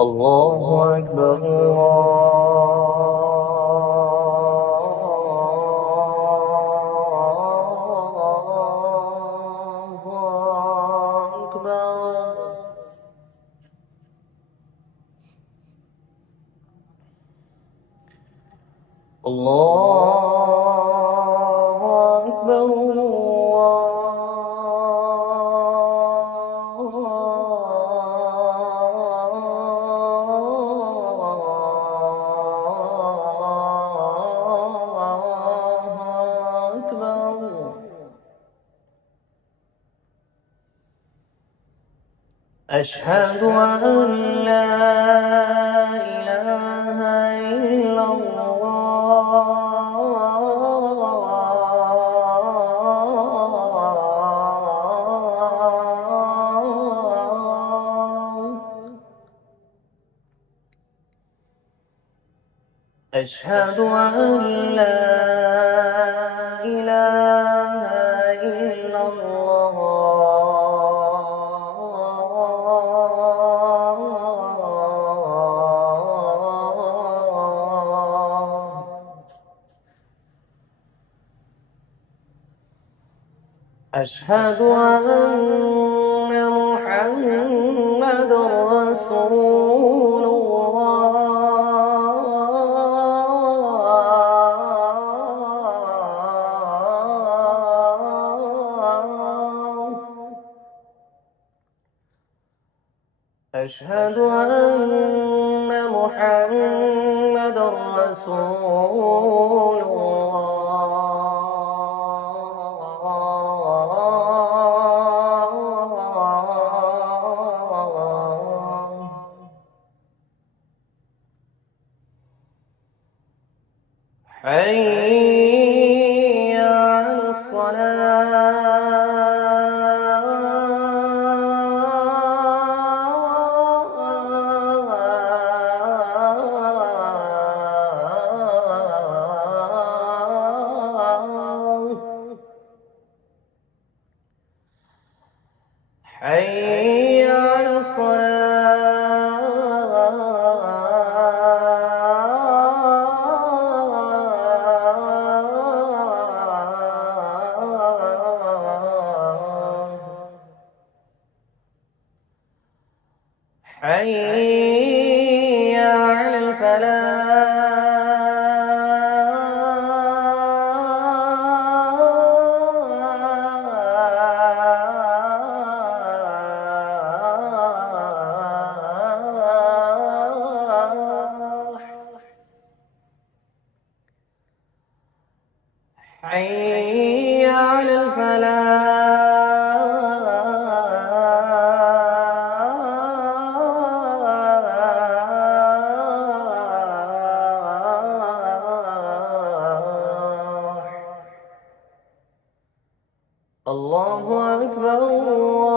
الله أكبر الله أكبر. الله أكبر. الله أكبر. أشهد أن لا إله إلا الله. أشهد أن لا إله إلا الله. أشهد أن محمد رسول الله. أشهد أن محمد رسول الله. حي على الصلاة. حي على الصلاة. حي على الفلاح. حي على الفلاح. الله أكبر.